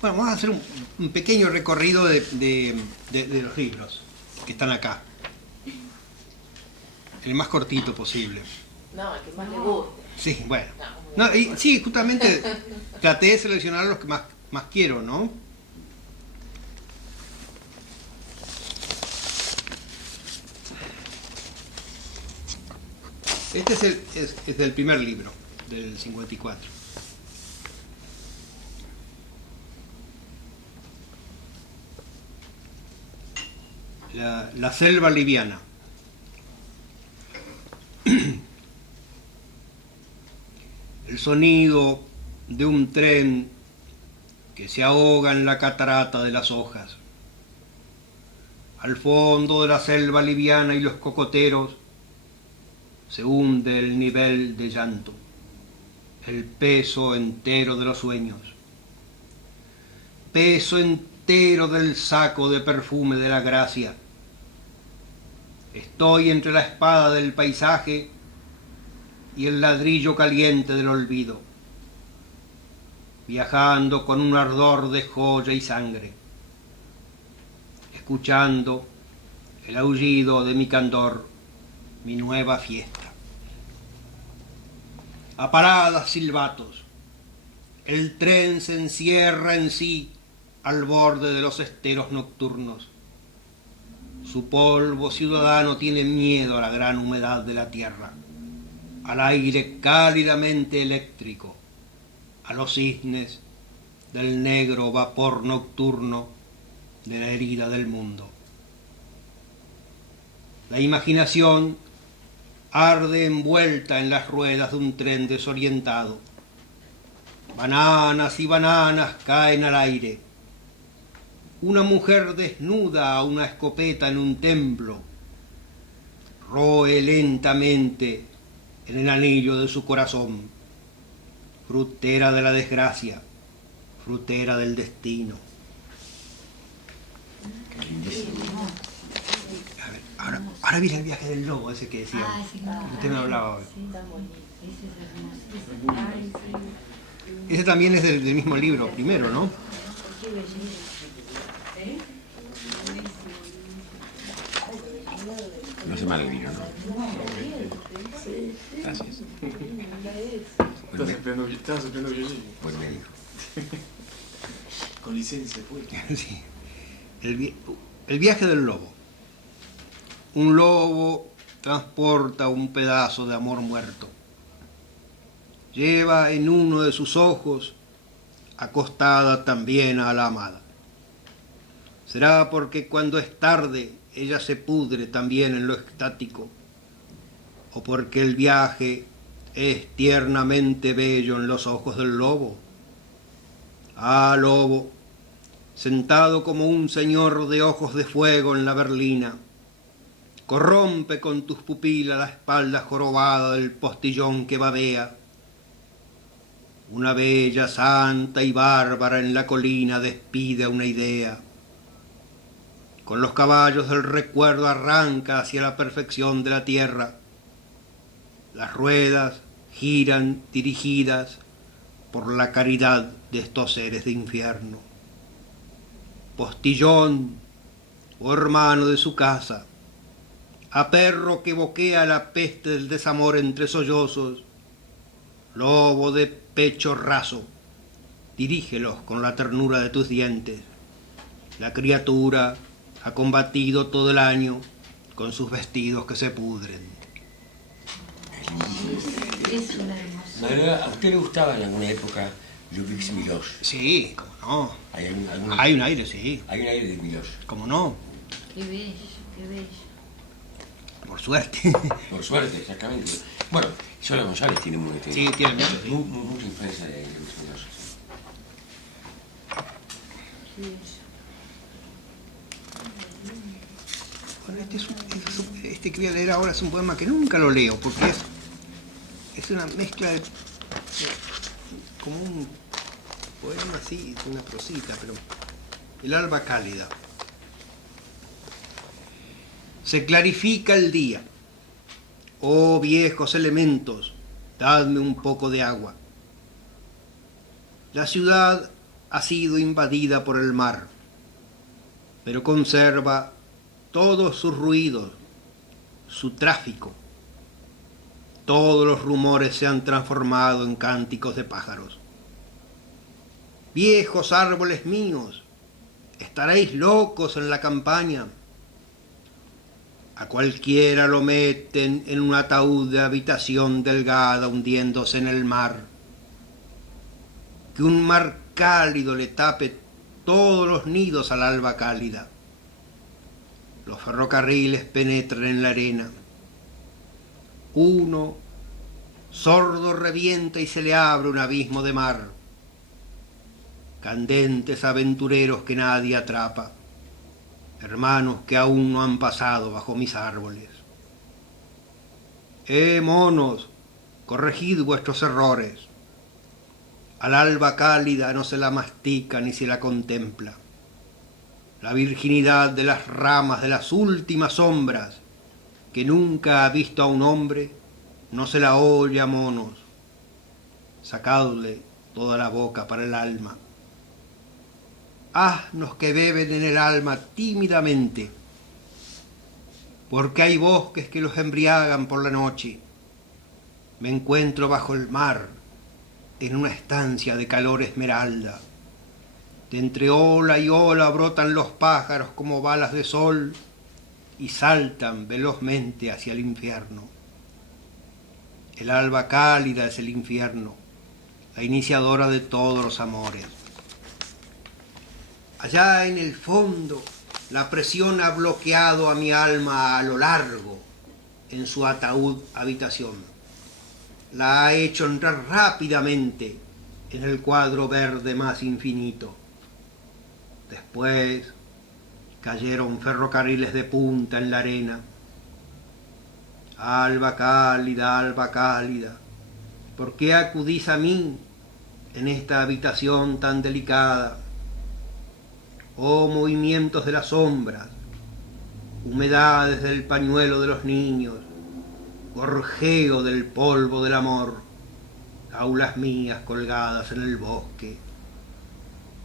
Bueno, vamos a hacer un pequeño recorrido de los libros que están acá. El más cortito posible. No, el que más le guste. Sí, bueno. No, y, sí, justamente traté de seleccionar los que más quiero, ¿no? Este es del primer libro, del 54. La selva liviana. El sonido de un tren que se ahoga en la catarata de las hojas. Al fondo de la selva liviana y los cocoteros se hunde el nivel de llanto, el peso entero de los sueños, peso entero del saco de perfume de la gracia. Estoy entre la espada del paisaje y el ladrillo caliente del olvido, viajando con un ardor de joya y sangre, escuchando el aullido de mi candor, mi nueva fiesta. A paradas silbatos, el tren se encierra en sí al borde de los esteros nocturnos. Su polvo ciudadano tiene miedo a la gran humedad de la tierra, al aire cálidamente eléctrico, a los cisnes del negro vapor nocturno de la herida del mundo. La imaginación arde envuelta en las ruedas de un tren desorientado. Bananas y bananas caen al aire. Una mujer desnuda a una escopeta en un templo roe lentamente en el anillo de su corazón. Frutera de la desgracia, frutera del destino. A ver, ahora viene el viaje del lobo, ese que decía. Usted me hablaba hoy. Ese también es del mismo libro, primero, ¿no? No se mal el vino, ¿no? Gracias. Estabas empleando violín. Buen médico. Con licencia, pues. Sí. El viaje del lobo. Un lobo transporta un pedazo de amor muerto. Lleva en uno de sus ojos acostada también a la amada. Será porque cuando es tarde ella se pudre también en lo estático, o porque el viaje es tiernamente bello en los ojos del lobo. Ah, lobo, sentado como un señor de ojos de fuego en la berlina, corrompe con tus pupilas la espalda jorobada del postillón que babea. Una bella, santa y bárbara en la colina despide una idea. Con los caballos del recuerdo arranca hacia la perfección de la tierra. Las ruedas giran dirigidas por la caridad de estos seres de infierno. Postillón, o hermano de su casa, a perro que boquea la peste del desamor entre sollozos, lobo de pecho raso, dirígelos con la ternura de tus dientes. La criatura ha combatido todo el año con sus vestidos que se pudren. Es una hermosa. Manuela, ¿a usted le gustaba en alguna época Ludwig Miloš? Sí, cómo no. ¿Hay Hay un aire, sí. Hay un aire de Miloš. Cómo no. Qué bello, qué bello. Por suerte. Por suerte, exactamente. Bueno, Sola González tiene Sí, tiene mucho, sí. mucha influencia de Ludwig Miloš. Qué bello. Bueno, este que voy a leer ahora es un poema que nunca lo leo, porque es una mezcla de como un poema así, una prosita, pero el alba cálida. Se clarifica el día. Oh viejos elementos, dadme un poco de agua. La ciudad ha sido invadida por el mar, pero conserva todos sus ruidos, su tráfico. Todos los rumores se han transformado en cánticos de pájaros. Viejos árboles míos, estaréis locos en la campaña. A cualquiera lo meten en un ataúd de habitación delgada hundiéndose en el mar. Que un mar cálido le tape todos los nidos al alba cálida. Los ferrocarriles penetran en la arena. Uno, sordo, revienta y se le abre un abismo de mar. Candentes aventureros que nadie atrapa. Hermanos que aún no han pasado bajo mis árboles. Monos, corregid vuestros errores. Al alba cálida no se la mastica ni se la contempla. La virginidad de las ramas de las últimas sombras, que nunca ha visto a un hombre, no se la oye a monos. Sacadle toda la boca para el alma. Asnos que beben en el alma tímidamente, porque hay bosques que los embriagan por la noche. Me encuentro bajo el mar, en una estancia de calor esmeralda. De entre ola y ola brotan los pájaros como balas de sol y saltan velozmente hacia el infierno. El alba cálida es el infierno, la iniciadora de todos los amores. Allá en el fondo, la presión ha bloqueado a mi alma a lo largo en su ataúd habitación. La ha hecho entrar rápidamente en el cuadro verde más infinito. Después cayeron ferrocarriles de punta en la arena. Alba cálida, ¿por qué acudís a mí en esta habitación tan delicada? Oh movimientos de las sombras, humedades del pañuelo de los niños, gorjeo del polvo del amor, aulas mías colgadas en el bosque.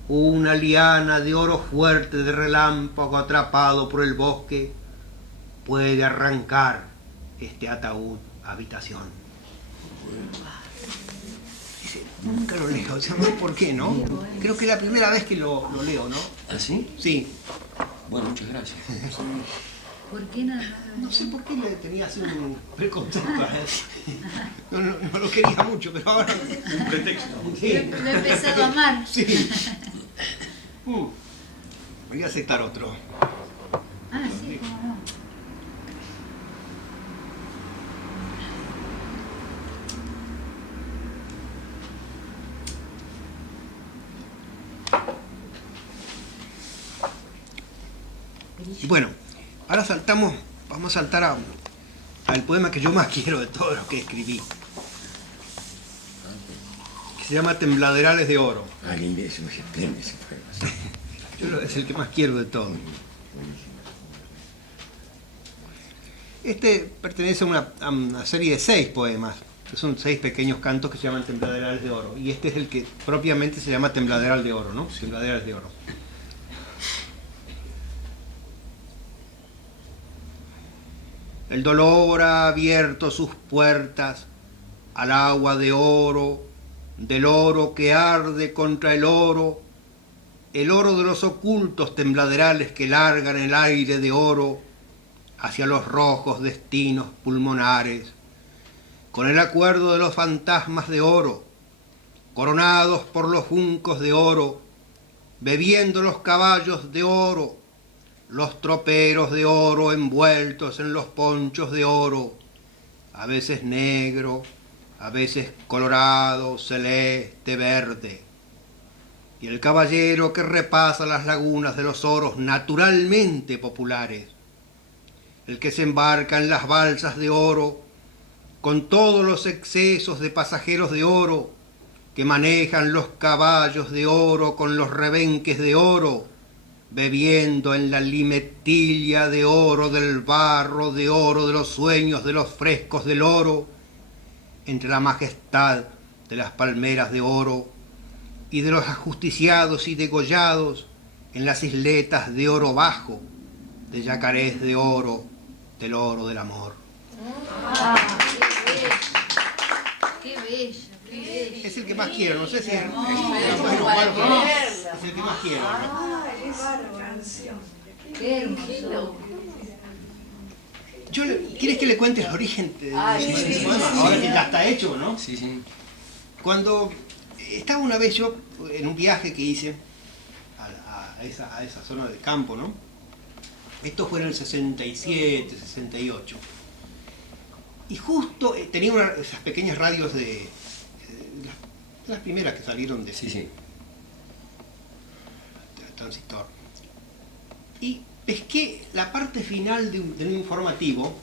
Una liana de oro fuerte de relámpago atrapado por el bosque puede arrancar este ataúd habitación. Nunca lo leo, ¿sabes por qué, no? Creo que es la primera vez que lo leo, ¿no? ¿Ah, sí? Sí. Bueno, muchas gracias. ¿Por qué nada? No sé por qué le tenía así un preconcepto a él. No lo quería mucho, pero ahora... Un pretexto. Sí. Lo he empezado a amar. Sí. Voy a aceptar otro. Ah, sí, cómo no. Y bueno, ahora vamos a saltar al poema que yo más quiero de todo lo que escribí, que se llama Tembladerales de Oro. Ah, qué inglés, es espléndido ese poema. Es el que más quiero de todo. Este pertenece a una serie de 6 poemas, que son 6 pequeños cantos que se llaman Tembladerales de Oro, y este es el que propiamente se llama Tembladeral de Oro, ¿no? Tembladerales de Oro. El dolor ha abierto sus puertas al agua de oro, del oro que arde contra el oro de los ocultos tembladerales que largan el aire de oro hacia los rojos destinos pulmonares, con el acuerdo de los fantasmas de oro, coronados por los juncos de oro, bebiendo los caballos de oro, los troperos de oro envueltos en los ponchos de oro, a veces negro, a veces colorado, celeste, verde. Y el caballero que repasa las lagunas de los oros naturalmente populares, el que se embarca en las balsas de oro, con todos los excesos de pasajeros de oro, que manejan los caballos de oro con los rebenques de oro, bebiendo en la limetilla de oro del barro de oro de los sueños de los frescos del oro, entre la majestad de las palmeras de oro, y de los ajusticiados y degollados en las isletas de oro bajo, de yacarés de oro, del oro del amor. Ah, qué bello, qué bello. Es el que más quiero, no sé si es el que más quiero. Qué hermoso. ¿Quieres que le cuente el origen del sí, poema? sí, Ahora sí. que ya está hecho, ¿no? Sí, sí. Cuando estaba una vez yo en un viaje que hice a esa zona del campo, ¿no? Esto fue en el 67, 68. Y justo tenía esas pequeñas radios de las primeras que salieron de Sí, sí. transistor. Y pesqué la parte final de un informativo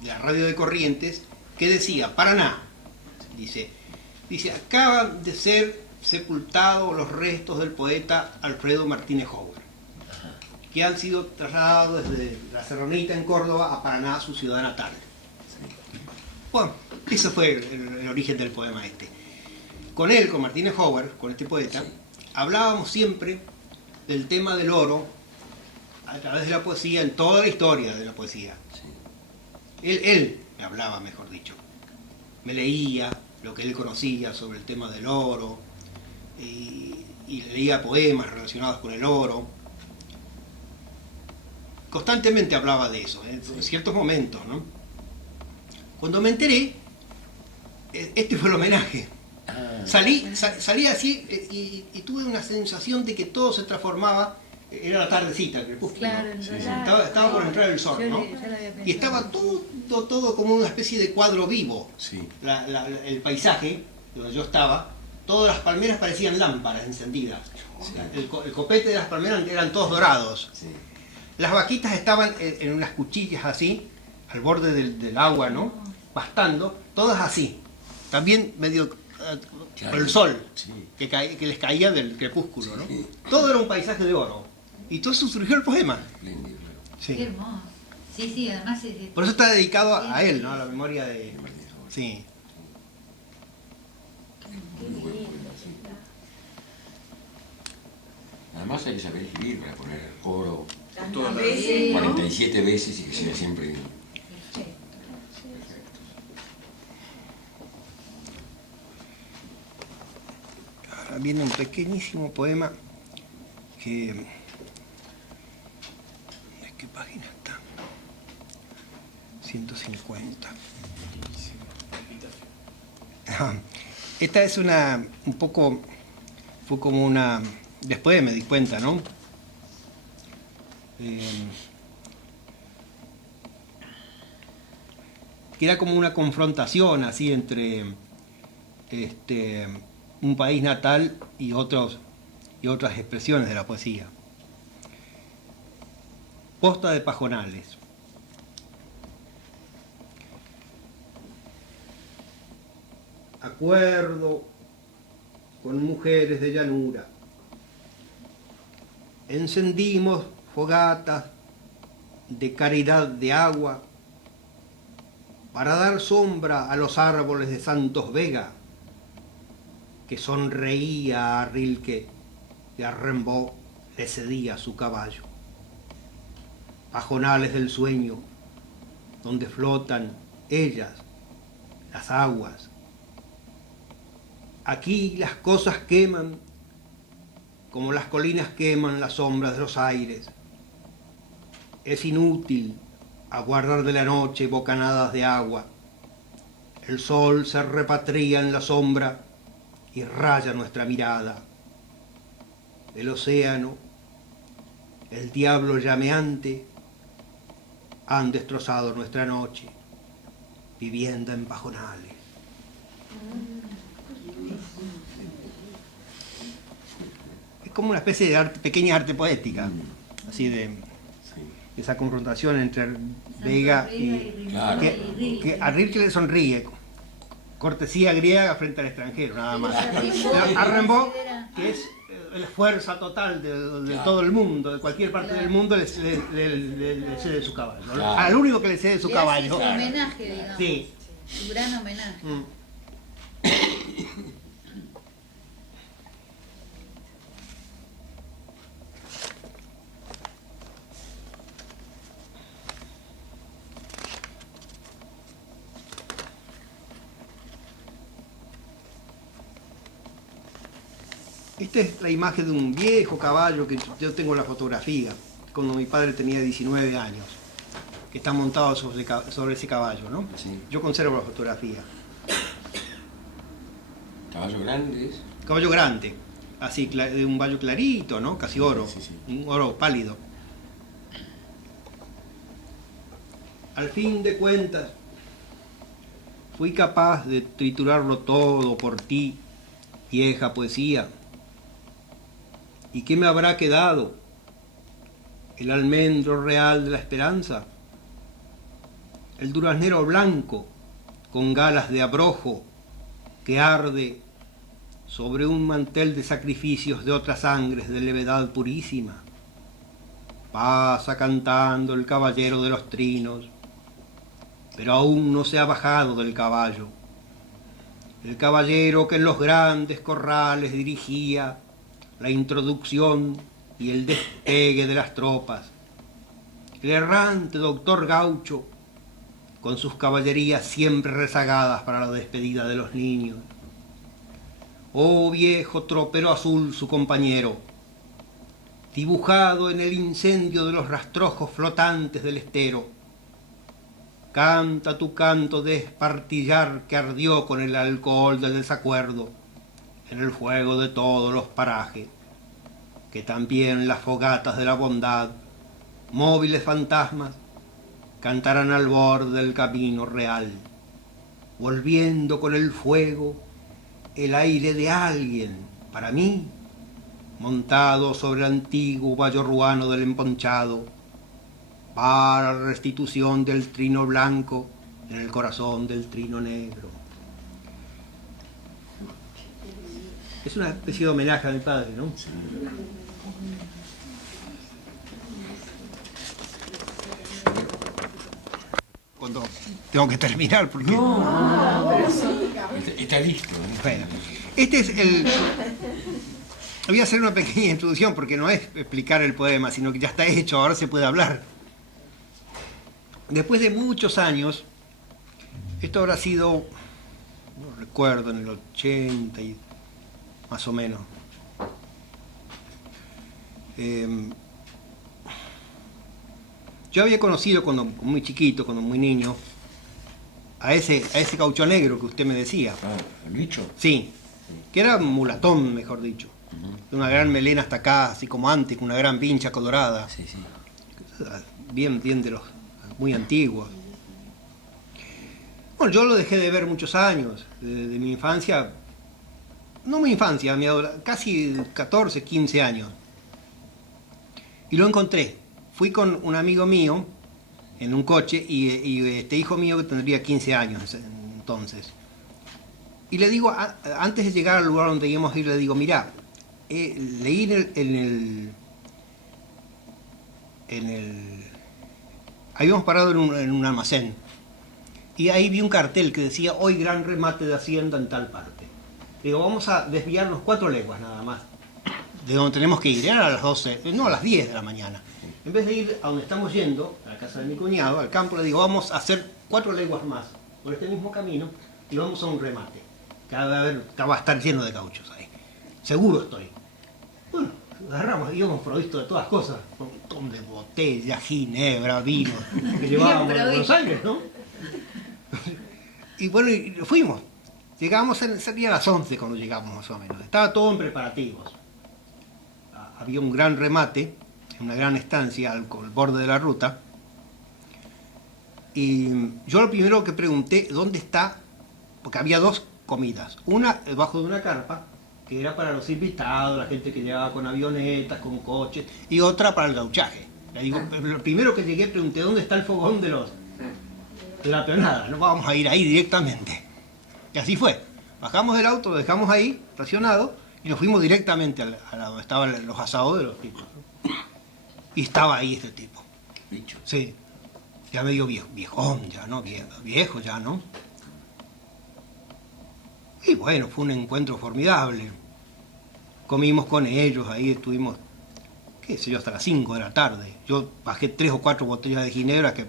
de la radio de Corrientes que decía, Paraná, dice, acaban de ser sepultados los restos del poeta Alfredo Martínez Howard, que han sido trasladados desde la Serranita en Córdoba a Paraná, su ciudad natal. Bueno, ese fue el origen del poema este. Con él, con Martínez Howard, con este poeta, Sí. hablábamos siempre del tema del oro a través de la poesía, en toda la historia de la poesía. Sí. Él me hablaba, mejor dicho. Me leía lo que él conocía sobre el tema del oro y leía poemas relacionados con el oro. Constantemente hablaba de eso, en ciertos momentos, ¿no? Cuando me enteré, este fue el homenaje. Ah, Salí así y tuve una sensación de que todo se transformaba. Era la tardecita, el crepúsculo. Claro, ¿no? sí, sí. Estaba por entrar el sol, ¿no? Y estaba todo como una especie de cuadro vivo. sí. El paisaje donde yo estaba, todas las palmeras parecían lámparas encendidas. Sí. El copete de las palmeras eran todos dorados. Sí. Las vaquitas estaban en unas cuchillas así, al borde del agua, ¿no? Pastando, todas así. También medio por el sol Sí. que les caía del crepúsculo, ¿no? Sí. Todo era un paisaje de oro. Y todo eso surgió el poema. Espléndido. Qué hermoso. Sí, sí, además es... Por eso está dedicado a él, ¿no? A la memoria de... Sí. Además hay que saber escribir para poner oro Todas las- Sí. 47 veces y que sea siempre... Ahora viene un pequeñísimo poema que... ¿De qué página está? 150. Esta es un poco... Fue como una... Después me di cuenta, ¿no? Que era como una confrontación así entre un país natal y otras expresiones de la poesía. Posta de pajonales. Acuerdo con mujeres de llanura. Encendimos fogatas de caridad de agua para dar sombra a los árboles de Santos Vega, que sonreía a Rilke y a Rimbaud le cedía su caballo. Pajonales del sueño, donde flotan ellas, las aguas. Aquí las cosas queman como las colinas queman las sombras de los aires. Es inútil aguardar de la noche bocanadas de agua. El sol se repatria en la sombra y raya nuestra mirada. El océano, el diablo llameante, han destrozado nuestra noche, vivienda en pajonales. Es como una especie de pequeña arte poética, así de Sí. esa confrontación entre Vega y... Claro. que a Rilke le sonríe, cortesía griega frente al extranjero, nada más. A Rimbaud, que es la fuerza total de Claro. todo el mundo, de cualquier parte del mundo, le cede su caballo. ¿no? Claro. Al único que le cede su Le hace caballo. su homenaje, digamos. Sí. Su gran homenaje. Mm. Esta es la imagen de un viejo caballo que yo tengo en la fotografía, cuando mi padre tenía 19 años, que está montado sobre ese caballo, ¿no? Sí. Yo conservo la fotografía. Caballo grande es. Caballo grande, así, de un caballo clarito, ¿no? Casi oro, Sí, sí. un oro pálido. Al fin de cuentas, fui capaz de triturarlo todo por ti, vieja poesía. ¿Y qué me habrá quedado? ¿El almendro real de la esperanza? ¿El duraznero blanco con galas de abrojo que arde sobre un mantel de sacrificios de otras sangres de levedad purísima? Pasa cantando el caballero de los trinos, pero aún no se ha bajado del caballo. El caballero que en los grandes corrales dirigía la introducción y el despegue de las tropas. El errante doctor Gaucho, con sus caballerías siempre rezagadas para la despedida de los niños. Oh viejo tropero azul, su compañero, dibujado en el incendio de los rastrojos flotantes del estero. Canta tu canto de espartillar que ardió con el alcohol del desacuerdo en el fuego de todos los parajes, que también las fogatas de la bondad, móviles fantasmas, cantarán al borde del camino real, volviendo con el fuego el aire de alguien, para mí, montado sobre el antiguo vallo ruano del emponchado, para la restitución del trino blanco en el corazón del trino negro. Es una especie de homenaje a mi padre, ¿no? Cuando tengo que terminar, porque... Está listo. Bueno, este es el... Voy a hacer una pequeña introducción porque no es explicar el poema, sino que ya está hecho, ahora se puede hablar. Después de muchos años, esto habrá sido, no recuerdo, en el 80 y más o menos. Yo había conocido cuando muy chiquito, cuando muy niño, a ese Gaucho negro que usted me decía. Ah, ¿el bicho? Sí, que era un mulatón, mejor dicho. De una gran melena hasta acá, así como antes, con una gran pincha colorada. Sí, sí. Bien de los muy antiguos. Bueno, yo lo dejé de ver muchos años, de mi infancia, no mi infancia, casi 14, 15 años. Y lo encontré. Fui con un amigo mío en un coche y este hijo mío que tendría 15 años entonces. Y le digo, antes de llegar al lugar donde íbamos a ir, le digo, mirá, leí habíamos parado en un almacén y ahí vi un cartel que decía hoy gran remate de hacienda en tal parte. Digo, vamos a desviarnos 4 leguas nada más de donde tenemos que ir. Era a las 12, no, a las 10 de la mañana. En vez de ir a donde estamos yendo, a la casa de mi cuñado, al campo, le digo, vamos a hacer 4 leguas más por este mismo camino y vamos a un remate. Que va a estar lleno de gauchos ahí. Seguro estoy. Bueno, agarramos, íbamos provistos de todas cosas. Un montón de botellas, ginebra, vino, que llevábamos de Buenos Aires, ¿no? Y bueno, y fuimos. Llegamos, sería a las 11 cuando llegamos más o menos. Estaba todo en preparativos. Había un gran remate, una gran estancia al borde de la ruta. Y yo lo primero que pregunté, ¿dónde está? Porque había 2 comidas. Una debajo de una carpa, que era para los invitados, la gente que llegaba con avionetas, con coches, y otra para el gauchaje. Le digo, lo primero que llegué pregunté, ¿dónde está el fogón de la peonada? No vamos a ir ahí directamente. Y así fue. Bajamos del auto, lo dejamos ahí, estacionado, y nos fuimos directamente a donde estaban los asados de los tipos. Y estaba ahí este tipo. Bicho. Sí. Ya medio viejón, ya, ¿no? Viejo ya, ¿no? Y bueno, fue un encuentro formidable. Comimos con ellos, ahí estuvimos, qué sé yo, hasta las 5 de la tarde. Yo bajé 3 o 4 botellas de ginebra que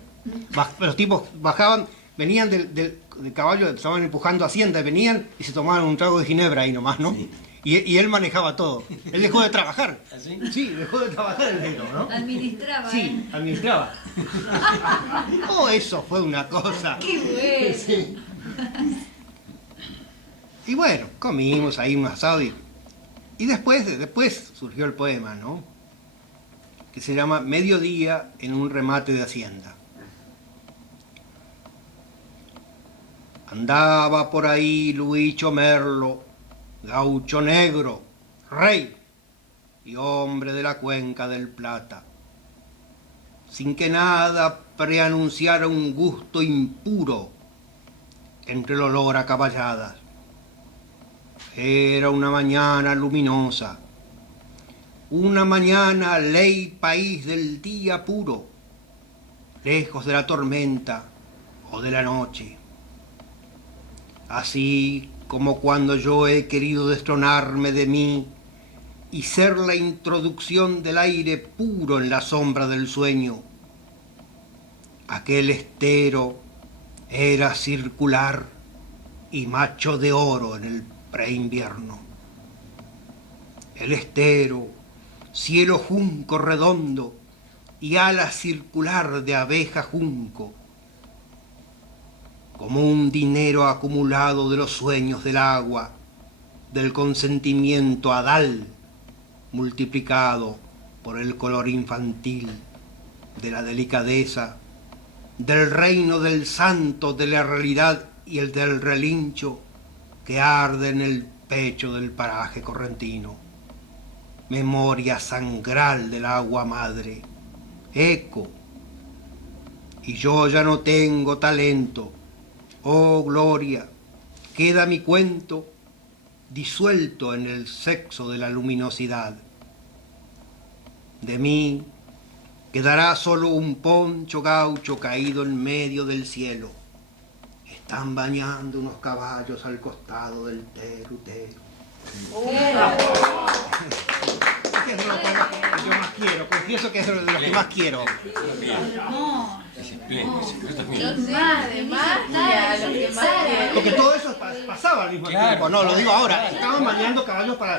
los tipos bajaban, venían del caballo, estaban empujando hacienda, venían y se tomaban un trago de ginebra ahí nomás, ¿no? Sí. Y él manejaba todo. Él dejó de trabajar. ¿Así? Sí, dejó de trabajar el negro, ¿no? Administraba. Sí, administraba. Oh, eso fue una cosa. Qué bueno. Sí. Y bueno, comimos ahí un asado y después surgió el poema, ¿no? Que se llama Mediodía en un remate de hacienda. Andaba por ahí Luicho Merlo, gaucho negro, rey y hombre de la cuenca del Plata, sin que nada preanunciara un gusto impuro entre el olor a caballadas. Era una mañana luminosa, una mañana ley país del día puro, lejos de la tormenta o de la noche. Así como cuando yo he querido destronarme de mí y ser la introducción del aire puro en la sombra del sueño. Aquel estero era circular y macho de oro en el preinvierno. El estero, cielo junco redondo y ala circular de abeja junco, como un dinero acumulado de los sueños del agua, del consentimiento adal, multiplicado por el color infantil, de la delicadeza, del reino del santo, de la realidad y el del relincho que arde en el pecho del paraje correntino. Memoria sangral del agua madre, eco. Y yo ya no tengo talento. Oh, gloria, queda mi cuento disuelto en el sexo de la luminosidad. De mí quedará solo un poncho gaucho caído en medio del cielo. Están bañando unos caballos al costado del terutero. Es de lo que yo más quiero, confieso que es de los que más quiero. No. Es espléndido, ese secreto es mío. Los más de magia, los que más quieren. Porque todo eso pasaba al mismo Claro, tiempo, no, lo digo ahora. claro. Estaban bañando caballos para...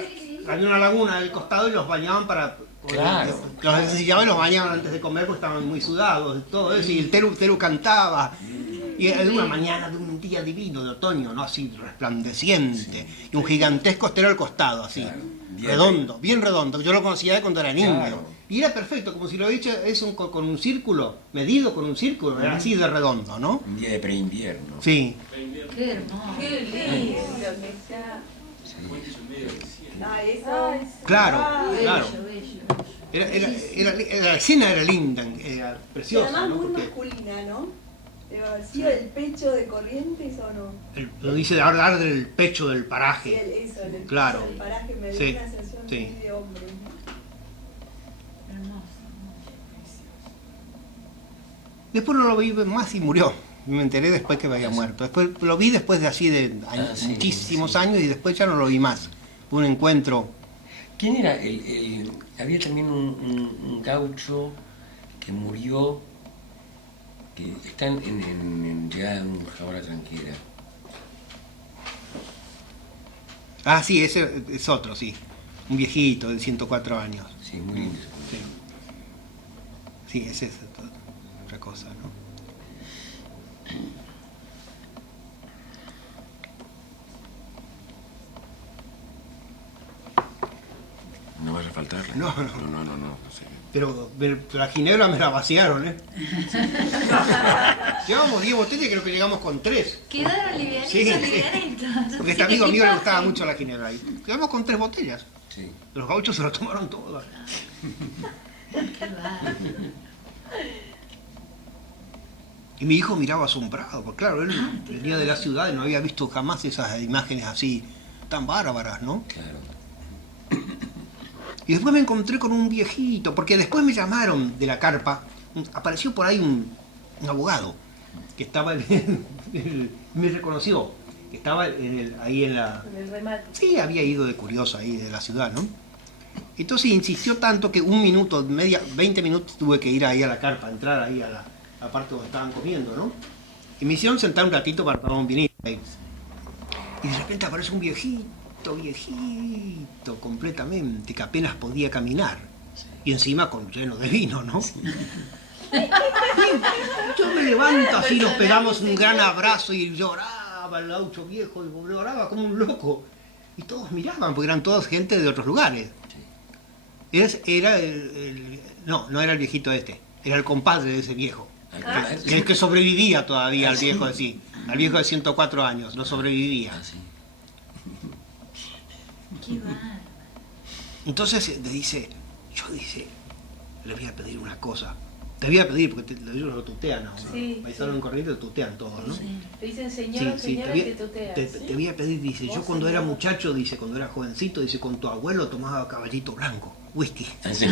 Había una laguna del costado y los bañaban para... Claro. Los ensillaban y los bañaban antes de comer porque estaban muy sudados, todo eso. Y el teru cantaba. Y era una mañana de un día divino de otoño, ¿no? Así resplandeciente. Y un gigantesco estero al costado, así. Claro, bien Redondo, bien redondo. Yo lo conocía de cuando era niño. Claro. Y era perfecto, como si lo he hecho con un círculo, medido con un círculo, era así de redondo, ¿no? Un día de preinvierno. Sí. Qué hermoso. Qué lindo que sea. Claro, claro. Bello, bello. La escena era linda, era Y preciosa, además ¿no? muy Porque masculina, ¿no? Debe haber sido el pecho de Corrientes o no. lo dice de hablar del pecho del Sí, paraje. eso, el Claro. pecho del paraje me dio Sí, una sensación sí. muy de hombre. Hermoso. Después no lo vi más y murió. Me enteré después que había muerto. Después lo vi después de así de años, sí, muchísimos sí. años y después ya no lo vi más. Fue un encuentro. ¿Quién era había también un gaucho que murió, que está en llegada de un jabón tranquila? Ah, sí, ese es otro, sí. Un viejito de 104 años. Sí, muy lindo. Sí, ese es otra cosa, ¿no? No vaya a faltarle. No, no. No sé. Pero la ginebra me la vaciaron, ¿eh? Llevamos 10 botellas y creo que llegamos con 3. Quedaron livianitos, Sí, sí. livianitos. Porque a este amigo mío le gustaba mucho la ginebra. Y quedamos con 3 botellas. Sí. Los gauchos se lo tomaron todas. Qué bárbaro. Y mi hijo miraba asombrado, porque claro, él venía de la ciudad y no había visto jamás esas imágenes así tan bárbaras, ¿no? Claro. Y después me encontré con un viejito, porque después me llamaron de la carpa, apareció por ahí un abogado, que estaba me reconoció, que estaba ahí en la... En el remate. Sí, había ido de curioso ahí de la ciudad, ¿no? Entonces insistió tanto que 20 minutos tuve que ir ahí a la carpa, entrar ahí a la parte donde estaban comiendo, ¿no? Y me hicieron sentar un ratito para tomar un vinito ahí. Y de repente aparece un viejito viejito, completamente, que apenas podía caminar. Y encima con lleno de vino, ¿no? Yo me levanto así, nos pegamos un gran abrazo y lloraba el gaucho viejo, y lloraba como un loco. Y todos miraban, porque eran todos gente de otros lugares. No era el viejito este, era el compadre de ese viejo. El que sobrevivía todavía al viejo así, al viejo de 104 años, no sobrevivía. Qué bárbaro. Entonces le voy a pedir una cosa. Te voy a pedir, porque ellos lo tutean a uno. Sí, Paisanos en corriente lo tutean todos, ¿no? Sí. Te dicen señor o señora y te tuteas. te voy a pedir, dice, yo cuando era muchacho, dice, cuando era jovencito, dice, con tu abuelo tomaba caballito blanco, whisky. Dice,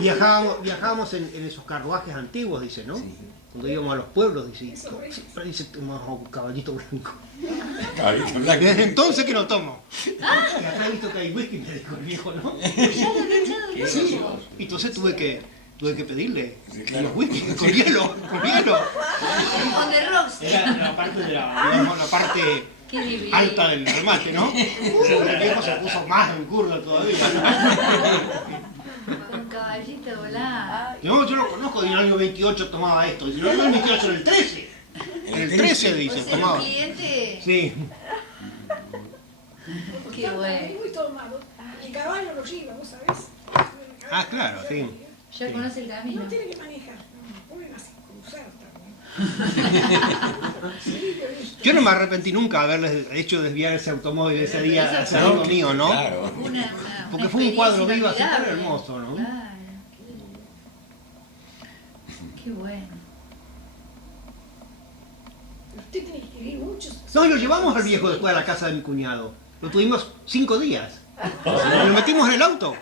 viajábamos en esos carruajes antiguos, dice, ¿no? Sí. Cuando íbamos a los pueblos, dice, siempre dice, tomamos un caballito blanco. Caballito blanco. Desde entonces que no tomo. Y acá he visto que hay whisky, me dijo el viejo, ¿no? Ya lo había echado Qué el Sí, gracioso. y entonces tuve que pedirle Sí, claro. los whisky con hielo. On the rocks. Era la parte digamos, la parte Qué divino. alta del remate, ¿no? Pero el viejo se puso más en curva todavía. Con caballito volado. No, yo lo conozco, en el año 28 tomaba esto. Dice, no, en el 28, en el 13. En el 13 dice, O sea, tomaba. el cliente. Sí. Qué bueno. Muy tomado. El caballo lo lleva, ¿vos sabés? Ah, claro, sí. Ya conoce el camino. No tiene que manejar. No, pueden así cruzar también. Sí, lo he visto. Yo no me arrepentí nunca de haberles hecho desviar ese automóvil ese día hacia amigo mío, ¿no? Claro. Porque fue un cuadro experiencia vivo así tan inolvidable. hermoso, ¿no? Claro. Qué bueno. Usted tiene que escribir muchos. No, lo llevamos al viejo después a la casa de mi cuñado. Lo tuvimos 5 días. Lo metimos en el auto.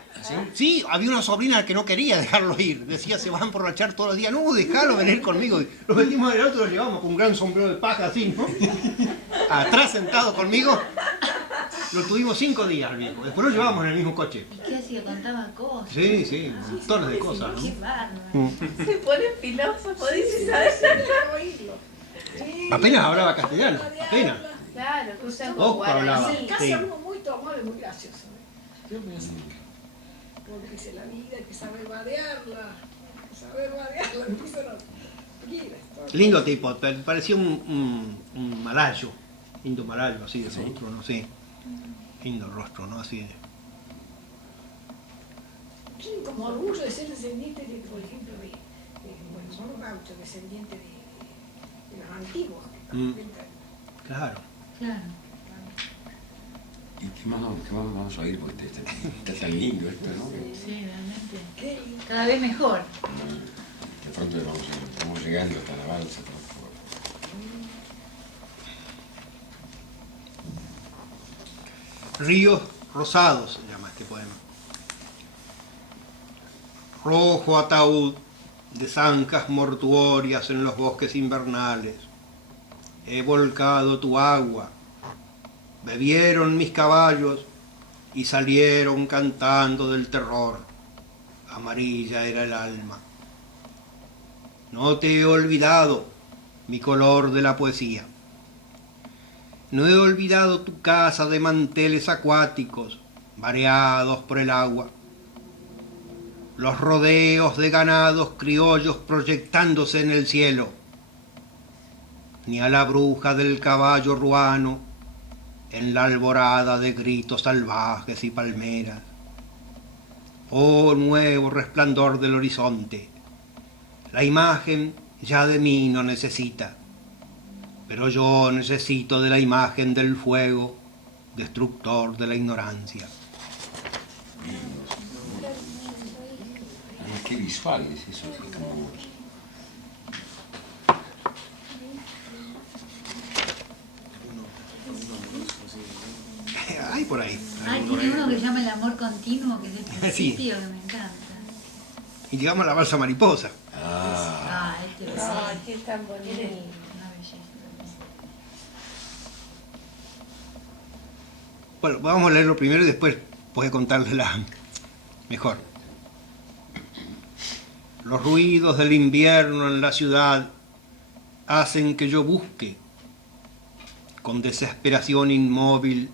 Sí, había una sobrina que no quería dejarlo ir. Decía, se van a emborrachar todos los días. No, déjalo venir conmigo. Y lo metimos en el auto y lo llevamos con un gran sombrero de paja así, ¿no? Atrás sentado conmigo. Lo tuvimos 5 días al viejo. Después lo llevamos en el mismo coche. ¿Y qué hacía? Contaba cosas. Sí, sí, montones de cosas, Qué ¿no? bárbaro. Se pone filósofo, dice, ¿sabes? Oírlo. Sí, Apenas hablaba castellano, apenas. Claro, que usan Poco guaraní. hablaba. en casa Sí. uno muy tomado y muy gracioso. Porque dice la vida, hay que saber vadearla. Empiezan a... Mira, esto- Lindo tipo, parecía un malayo, indo-malayo, así de rostro, ¿no? Sí. Lindo rostro, ¿no? Así de... Tienen como orgullo de ser descendientes de, por ejemplo, bueno, son los gauchos, descendientes de los antiguos. Claro. Claro. ¿Y qué más vamos a oír? Porque está tan lindo esto, ¿no? Sí, realmente. Qué lindo. Cada vez mejor. De pronto estamos llegando hasta la balsa, por favor. Ríos rosados se llama este poema. Rojo ataúd de zancas mortuorias en los bosques invernales. He volcado tu agua. Bebieron mis caballos y salieron cantando del terror. Amarilla era el alma. No te he olvidado mi color de la poesía. No he olvidado tu casa de manteles acuáticos, mareados por el agua. Los rodeos de ganados criollos proyectándose en el cielo. Ni a la bruja del caballo ruano en la alborada de gritos salvajes y palmeras. Oh nuevo resplandor del horizonte, la imagen ya de mí no necesita, pero yo necesito de la imagen del fuego, destructor de la ignorancia. Ah, qué visual es eso, es como... Hay por ahí. Ay, hay por tiene ahí. uno que se llama El amor continuo, que es del Sí. principio, que me encanta. Y llegamos a la balsa mariposa. Ah, Ah, este es Ay, qué tan bonito. una belleza. Bueno, vamos a leerlo primero y después voy a contarle la mejor. Los ruidos del invierno en la ciudad hacen que yo busque con desesperación inmóvil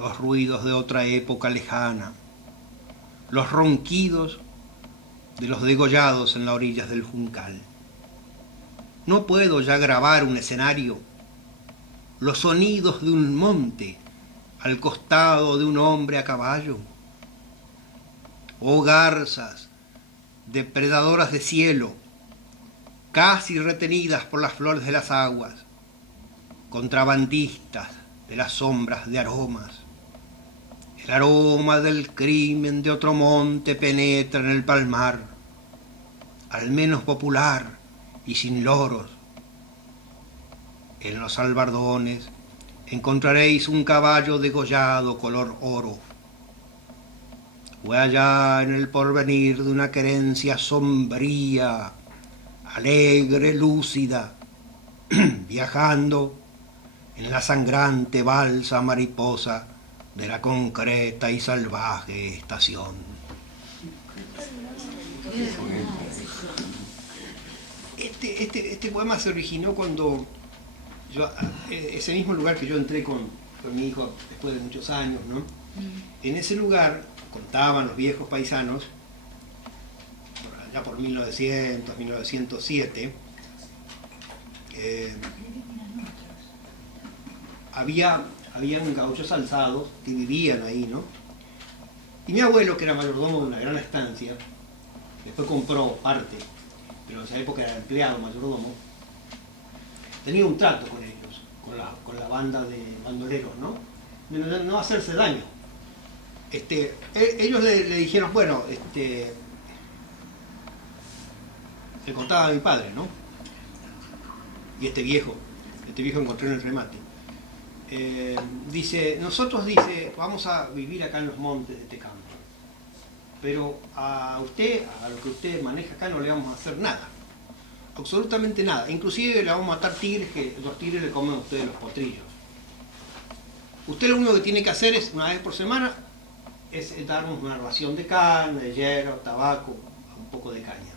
los ruidos de otra época lejana, los ronquidos de los degollados en las orillas del Juncal. No puedo ya grabar un escenario, los sonidos de un monte al costado de un hombre a caballo, o garzas depredadoras de cielo, casi retenidas por las flores de las aguas, contrabandistas de las sombras de aromas. El aroma del crimen de otro monte penetra en el palmar, al menos popular y sin loros. En los albardones encontraréis un caballo degollado color oro. Fue allá en el porvenir de una querencia sombría, alegre, lúcida, viajando en la sangrante balsa mariposa de la concreta y salvaje estación. Este poema se originó cuando yo, ese mismo lugar que yo entré con mi hijo después de muchos años, ¿no? En ese lugar, contaban los viejos paisanos, ya por 1900, 1907, habían gauchos alzados que vivían ahí, ¿no? Y mi abuelo, que era mayordomo de una gran estancia, después compró parte, pero en esa época era empleado mayordomo, tenía un trato con ellos, con la banda de bandoleros, ¿no? De no hacerse daño. Ellos le dijeron, bueno, le contaba a mi padre, ¿no? Y este viejo encontré en el remate. Dice, nosotros, vamos a vivir acá en los montes de este campo, pero a lo que usted maneja acá no le vamos a hacer nada, absolutamente nada, inclusive le vamos a matar tigres, que los tigres le comen a ustedes los potrillos. Usted lo único que tiene que hacer es, una vez por semana, es darnos una ración de carne, de hierro, tabaco, un poco de caña,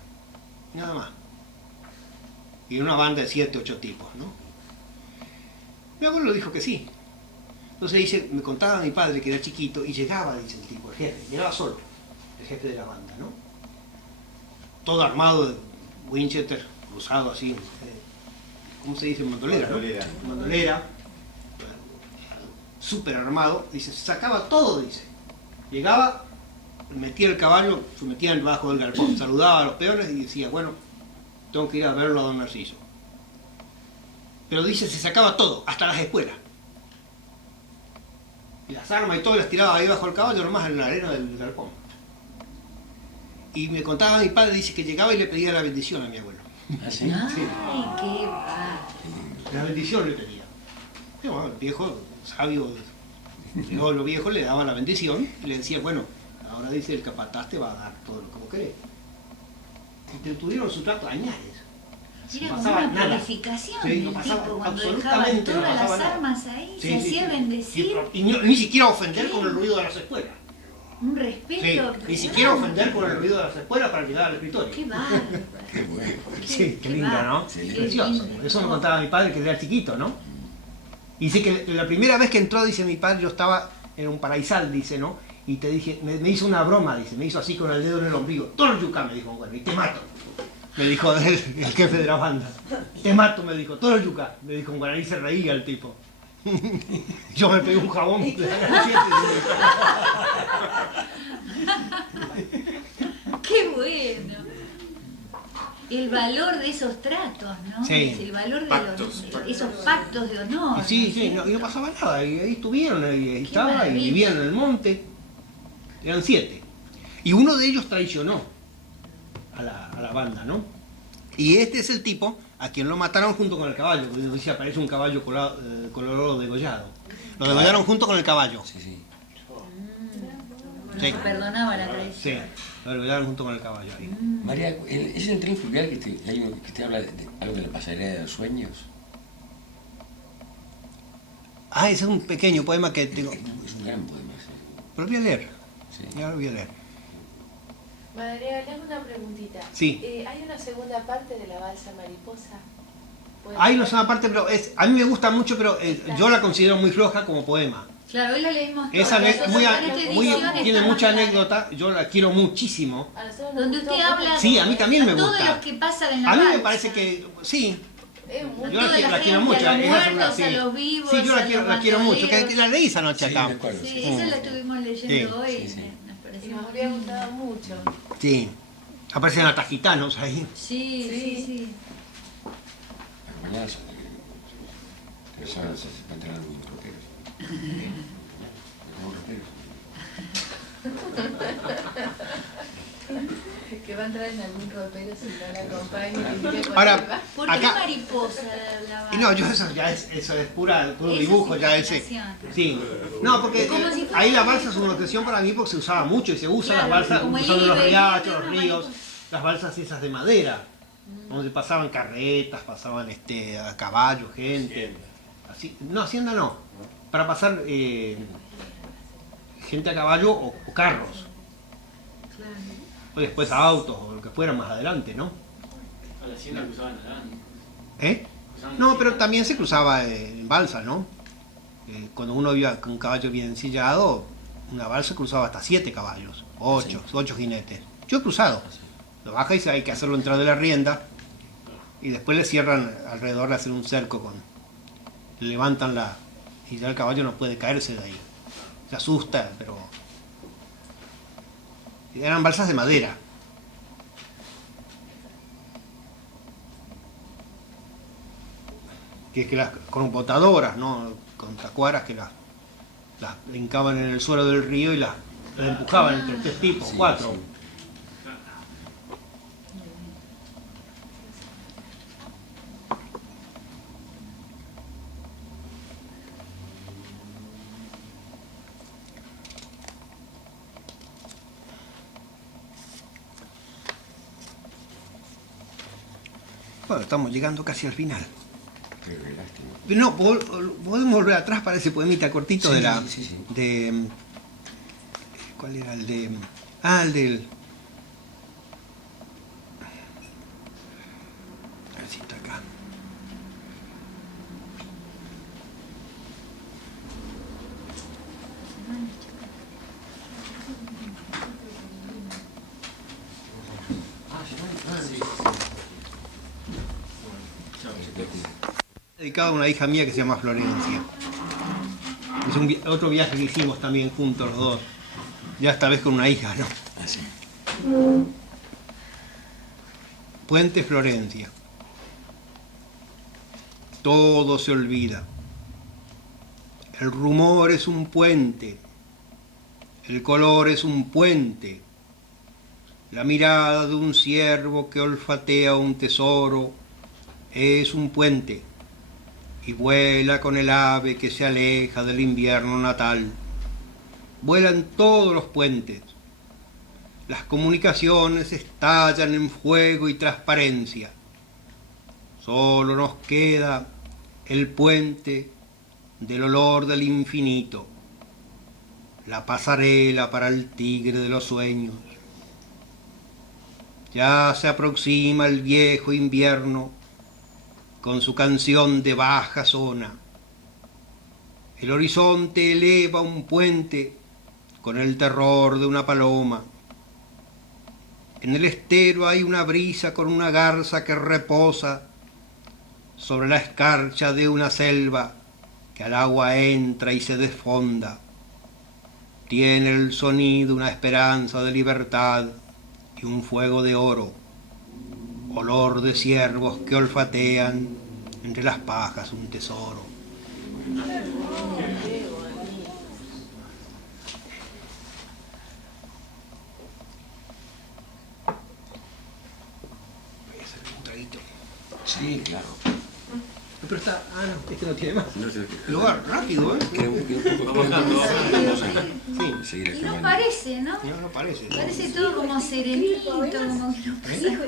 nada más. Y una banda de 7, 8 tipos, ¿no? Mi abuelo dijo que sí. Entonces dice, me contaba mi padre que era chiquito y llegaba, dice el tipo, el jefe, llegaba solo, el jefe de la banda, ¿no? Todo armado de Winchester, cruzado así, ¿cómo se dice? Mandolera, ¿no? Mandolera, súper armado, dice, sacaba todo, dice. Llegaba, metía el caballo, se metía debajo del galpón, saludaba a los peones y decía, bueno, tengo que ir a verlo a don Narciso. Pero dice, se sacaba todo, hasta las espuelas. Y las armas y todo las tiraba ahí bajo el caballo, nomás en la arena del galpón. Y me contaba mi padre, dice que llegaba y le pedía la bendición a mi abuelo. ¿Ah, sí? Ay, qué va. La bendición le pedía. Y bueno, el viejo, sabio, llegó lo viejo, le daba la bendición y le decía, bueno, ahora dice el capataz te va a dar todo lo que vos querés. Y te tuvieron su trato añares. Era No como pasaba una nada. purificación, Sí, no el pasaba tipo, cuando absolutamente dejaba no todas pasaba las nada. armas ahí, Sí, se sí, hacía sí. bendecir, Y ni siquiera ofender con el ruido de las espuelas. un Sí, respeto. ni siquiera ofender con el ruido de las espuelas para llegar al escritorio. Qué bárbaro. Qué bueno. Sí, qué lindo, ¿no? Sí, Es qué precioso. lindo. Eso me contaba mi padre, que era chiquito, ¿no? Y dice que la primera vez que entró, dice mi padre, yo estaba en un paraísal, dice, ¿no? Y te dije, me hizo una broma, dice, me hizo así con el dedo en el ombligo. Todo el yucá, me dijo, bueno, y te mato. Me dijo el jefe de la banda. Te mato, me dijo, todo el yucá. Me dijo, bueno, ahí se reía el tipo. Yo me pegué un jabón de la Qué bueno. El valor de esos tratos, ¿no? Sí. Es el valor de Pactos, esos pactos de honor. Y sí, ¿no? sí, no, y no pasaba nada, y ahí estuvieron, ahí estaba, y maravilla. vivían en el monte, eran 7. Y uno de ellos traicionó a la banda, ¿no? Y este es el tipo a quien lo mataron junto con el caballo, porque decía, parece un caballo colorado degollado. Lo degollaron junto con el caballo. Sí, sí. No Sí. se perdonaba la Sí, traición. lo degollaron junto con el caballo ahí. María, ¿es el tren fluvial que te habla de algo de la pasarela de los sueños? Ah, ese es un pequeño poema que tengo. Es un gran poema. Sí. Pero lo voy a leer, Sí. ya lo voy a leer. María, le hago una preguntita. Sí. ¿Hay una segunda parte de la balsa mariposa? Hay una segunda parte, pero a mí me gusta mucho, pero yo la considero muy floja como poema. Claro, hoy la leímos toda. Esa Esta tiene está mucha bastante. anécdota, yo la quiero muchísimo. A nosotros nos Donde gustó usted mucho. habla Sí, a mí también me todos gusta. los que pasan en la A mí me balsa. parece que, sí, Es muy yo Toda la quiero gente, mucho. a los es la segunda, muertos, sí. a los vivos, Sí, yo a la los quiero mucho, que bandoleros. la leí esa noche Sí, acá. me acuerdo, Sí, sí. esa la estuvimos leyendo Sí, hoy. sí, sí. Nos y pareció nos había gustado mucho. Sí, aparecen hasta gitanos ahí. Sí, sí, sí. Mañana que se va a entrenar muy roteros. Muy roteros. Que va a entrar en algún ropero si no la acompaña. Y que tiene Ahora, con él, ¿va? ¿Por qué Acá- mariposa la Y no, yo eso es puro Eso dibujo, es ya ese. imaginación. Sí. No, porque Como si fuera ahí la una balsa es una obsesión para mí porque se usaba mucho y se usa Claro, las balsas, como el son los Iber, riachos, una los ríos, mariposa. las balsas esas de madera, donde pasaban carretas, pasaban a caballo, gente. Así, no, hacienda no. Para pasar gente a caballo o carros. Claro. O después autos o lo que fuera más adelante, ¿no? A la hacienda cruzaban nadando. ¿Eh? No, pero también se cruzaba en balsa, ¿no? Cuando uno iba con un caballo bien ensillado, una balsa cruzaba hasta 7 caballos, 8 jinetes. Yo he cruzado. Lo baja y hay que hacerlo entrar de la rienda y después le cierran alrededor, le hacen un cerco le levantan y ya el caballo no puede caerse de ahí. Se asusta, pero eran balsas de madera. Que es que las con botadoras, ¿no? Con tacuaras que las hincaban en el suelo del río y las empujaban entre 3 tipos, Sí, 4. sí. Bueno, estamos llegando casi al final. Qué lástima. No, podemos volver atrás para ese poemita cortito Sí, de la. sí, sí. De. ¿Cuál era el de.? Ah, el del. A ver si está acá. Dedicado a una hija mía que se llama Florencia. Es otro viaje que hicimos también juntos los dos. Ya esta vez con una hija, ¿no? Así. Puente Florencia. Todo se olvida. El rumor es un puente. El color es un puente. La mirada de un ciervo que olfatea un tesoro es un puente. Y vuela con el ave que se aleja del invierno natal. Vuelan todos los puentes. Las comunicaciones estallan en fuego y transparencia. Solo nos queda el puente del olor del infinito, la pasarela para el tigre de los sueños. Ya se aproxima el viejo invierno con su canción de baja zona. El horizonte eleva un puente con el terror de una paloma. En el estero hay una brisa con una garza que reposa sobre la escarcha de una selva que al agua entra y se desfonda. Tiene el sonido una esperanza de libertad y un fuego de oro, olor de ciervos que olfatean entre las pajas un tesoro. Voy a hacerle un traguito. Sí, claro. Pero está, no, es que no tiene más. No sé. Lo va rápido, ¿eh? Queda un poco. Sí, Seguir Y no escribiendo. parece, ¿no? no parece. Parece todo como serenito, como que no pasa. Hijo,